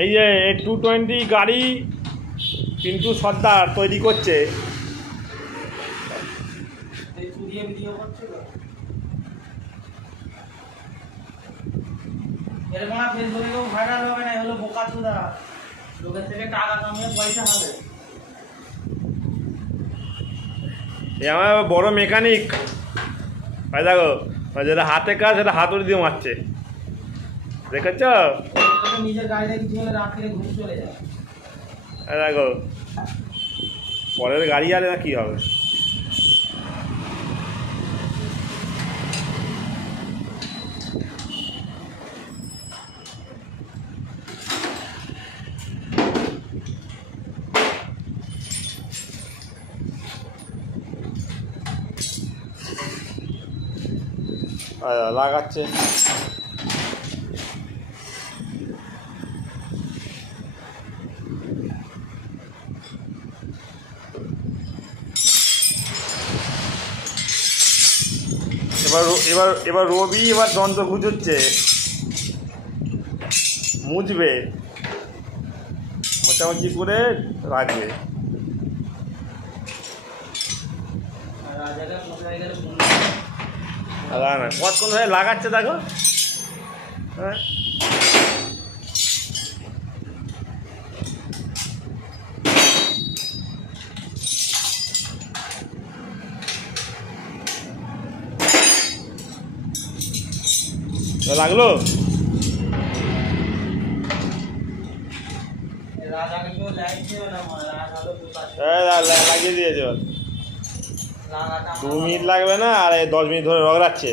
এই যে 220 গাড়ি পিন্টু সর্দার তৈরি করছে। আমার বড় মেকানিক ভাই, দেখো যেটা হাতে কাজ সেটা হাতুড়ি দিয়ে মারছে, দেখেছ? দেখো পরের গাড়ি আর কি হবে। লাগাচ্ছে এবার রবি এবার যন্ত্র গুজুচ্ছে, মুছবে, মোটামুটি করে রাখবে। কতক্ষণ ধরে লাগাচ্ছে দেখো। হ্যাঁ লাগলো, লাগিয়ে দিয়েছে। 2 মিনিট লাগবে না, আর 10 মিনিট ধরে রগড়াচ্ছে।